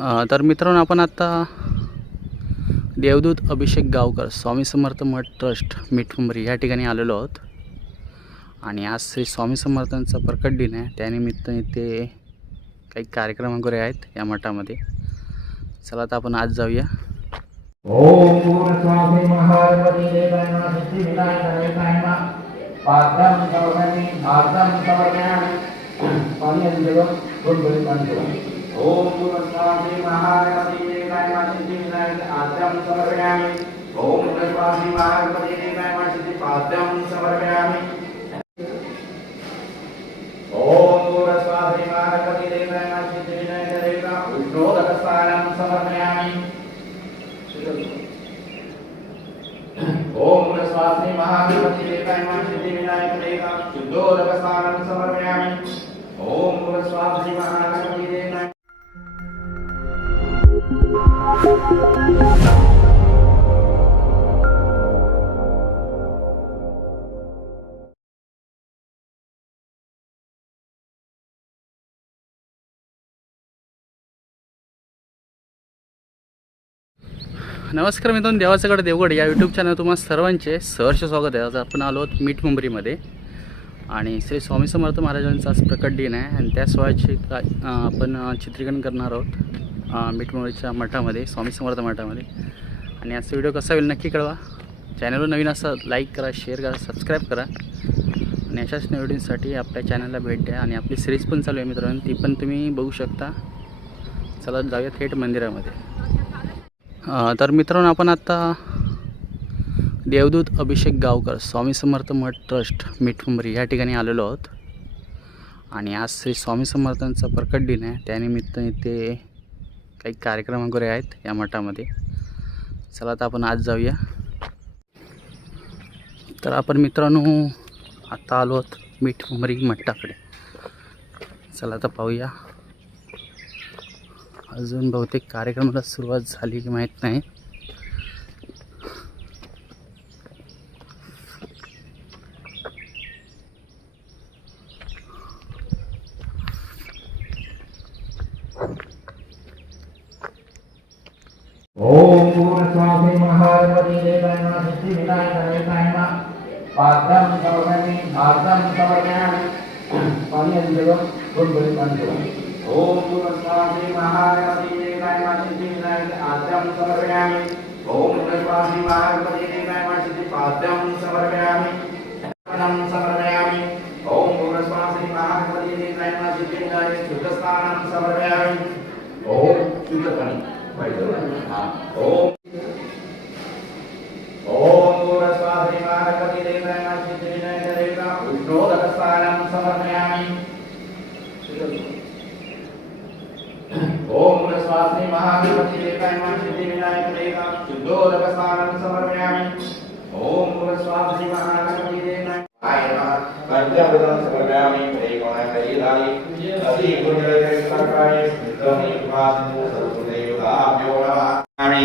तर मित्रांनो आपण आता देवदूत अभिषेक गावकर स्वामी समर्थ मठ ट्रस्ट मिठमुंबरी या ठिकाणी आलेलो आहोत. आणि आज श्री स्वामी समर्थांचा प्रकट दिन आहे. त्यानिमित्त इथे काही कार्यक्रम वगैरे आहेत या मठामध्ये. चला आता आपण आज जाऊया. ओम ओम स्वामी महागणपती देवाय नमः सिद्धिविनायक आद्यं समर्पयामि. ओम स्वामी महागणपती देवाय सिद्धि पादं समर्पयामि ओम स्वामी महागणपती देवाय नमः सिद्धिविनायक देवाय विष्णोदकस्थानं समर्पयामि ओम स्वामी महागणपति देवाय सिद्धि विनायक देवा. शुद्धोदक नमस्कार मित्रांनो देवाचंकडे देवगड या यूट्यूब चॅनल तुम्हाला सर्वांचे सहर्ष स्वागत आहे. आज आपण आलो आहोत मीठ मुंबरीमध्ये आणि श्री स्वामी समर्थ महाराजांचा आज प्रकट दिन आहे. आणि त्या सोहळ्याचे काय आपण चित्रीकरण करणार आहोत मीठ मुंबरीच्या मठामध्ये स्वामी समर्थ मठामध्ये. आणि आजचा व्हिडिओ कसा होईल नक्की कळवा. चॅनलवर नवीन असा लाईक करा शेअर करा सबस्क्राईब करा. आणि अशाच नवीन व्हिडिओसाठी आपल्या चॅनलला भेट द्या. आणि आपली सिरीज पण चालू आहे मित्रांनो ती पण तुम्ही बघू शकता. चला जाऊया थेट मंदिरामध्ये. तर मित्रांनो आपण आता देवदूत अभिषेक गावकर स्वामी समर्थ मठ ट्रस्ट मिठमुंबरी या ठिकाणी आलेलो आहोत. आणि आज श्री स्वामी समर्थांचा प्रकट दिन आहे. त्यानिमित्त इथे काही कार्यक्रम वगैरे आहेत या मठामध्ये. चला आता आपण आज जाऊया. तर आपण मित्रांनो आता आलो आहोत मिठमुंबरी मठाकडे. चला आता पाहूया. अजून बहुतेक कार्यक्रमाला सुरुवात झाली की माहीत नाही. नमः पादं समर्पयामि पादं समर्पयामि पाणी आणि जगं दोन बळी पाणी ठेवा ओम स्वामी महागणपति देवाय नमः सिद्धि विनायक आद्यं समर्पयामि। महागणपति देवाय नमः समर्पयामि पादं समर्पयामि। देवाय नमः सिद्धि समर्पयामि। ओम शुद्ध पाणी पाहिजे ओम ओम स्वामी महागणपति देवाय नमः सिद्धि विनायक देवा विष्णोदक स्नानं समर्पयामि। ओम स्वामी महागणपति देवाय नमः सिद्धि विनायक देवा शुद्धोदक स्नानं समर्पयामि ओम स्वामी महागणपति देवाय आय नमः पंचामृतं समर्पयामि एकोणकरीधारी अति गुणरत्नकाय सिद्धमि उपासनु सर्वदेवताभ्यो नमः आमि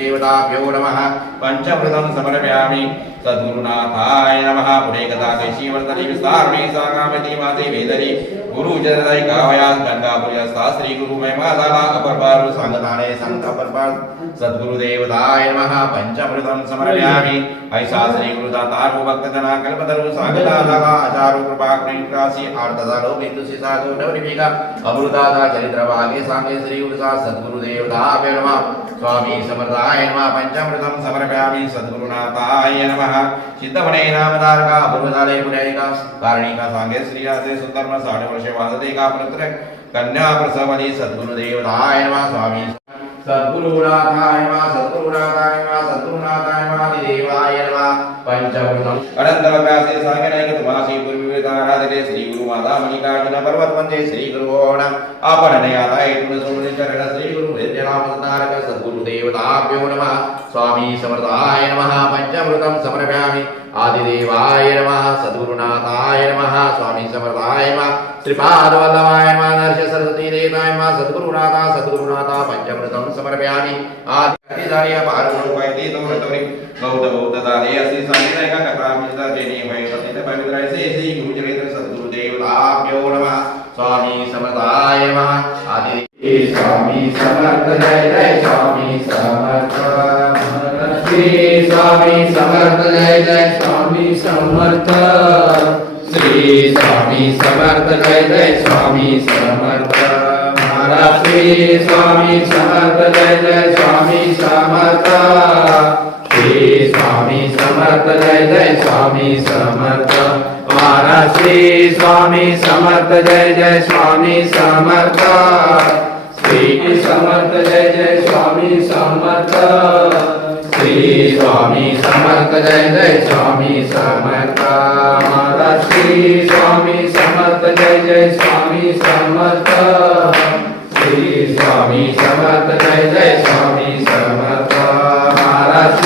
देवताभ्यो नमः। पंचामृतं समर्पयामि। सद्गुरुनाथाय नमः। पुरे कथा कैसी वर्तने विस्तारणे सागामति माते वेदरी गुरु जनदय गावया गंगापुर्य श्री गुरु महिमा झाला अपरपार सांगताने संत अपरपार सद्गुरु देवताय नमः। पंचामृतं समर्पयामि। ऐसा श्री गुरु दातार भक्त जना कल्पतरु सांगता झाला आचारो कृपा कृपासी आर्त झालो बिंदुसी साधु नवनिभिका अमृतादा चरित्र भागे सांगे श्री गुरु सा सद्गुरु देवताय नमः। स्वामी समर्थाय नमः समर्पयामि सद्गुरुनाथाय नमः। चित्तमणे नामधारका पूर्वजाले पुण्यायिका कारणिका सांगे श्रीरासे सुंदरम साठ वर्षे वादते का पुत्र कन्या प्रसवने सद्गुरुदेवताय नमः, स्वामी। सद्गुरुनाथाय नमः सद्गुरुनाथाय नमः, सद्गुरुनाथाय नमः देवाय नमः पंचमृतम अनंतवकासे सागरायक तुमासी पूर्वीताराधने श्री गुरु माता मल्लिकार्जुन पर्वत वंदे श्री गुरु ओणम आपण नयाता एकूण सोमने चरण श्री गुरु हृदयनाम तारक सद्गुरु देवताभ्यो नमः स्वामी समर्थाय नमः पंचमृतम समर्पयामि आदिदेवाय नमः सद्गुरुनाथाय नमः स्वामी समर्थाय नमः श्रीपाद वल्लभाय नमः नरसिंह सरस्वती देवाय नमः सद्गुरुनाथा सद्गुरुनाथा पंचमृतम समर्पयामि आदि दारिया पारुण वैदी तो रतोरी गौत गौत दादे असि संगीता का कथामिता जेनी वै पतित पवित्र से श्री गुरु चरित्र सद्गुरु देवताभ्यो नमः स्वामी समर्थाय नमः आदि स्वामी समर्थ जय जय स्वामी समर्थ श्री स्वामी समर्थ। जय जय स्वामी समर्थ श्री स्वामी समर्थ। जय जय स्वामी समर्थ महाराज श्री स्वामी समर्थ। जय जय स्वामी समर्थ। श्री स्वामी समर्थ, जय जय स्वामी समर्थ। महाराज श्री स्वामी समर्थ, जय जय स्वामी समर्थ। श्री समर्थ, जय जय स्वामी समर्थ। श्री स्वामी समर्थ, जय जय स्वामी समर्थ। महाराज श्री स्वामी समर्थ, जय जय स्वामी समर्थ। श्री स्वामी समर्थ, जय जय स्वामी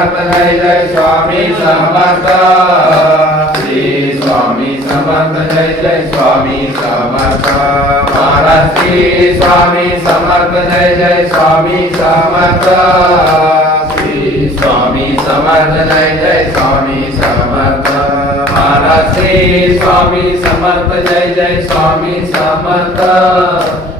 जय जय स्वामी समर्थ श्री स्वामी समर्थ जय जय स्वामी समर्थ महाराज श्री स्वामी समर्थ जय जय स्वामी समर्थ श्री स्वामी समर्थ जय जय स्वामी समर्थ महाराज श्री स्वामी समर्थ जय जय स्वामी समर्थ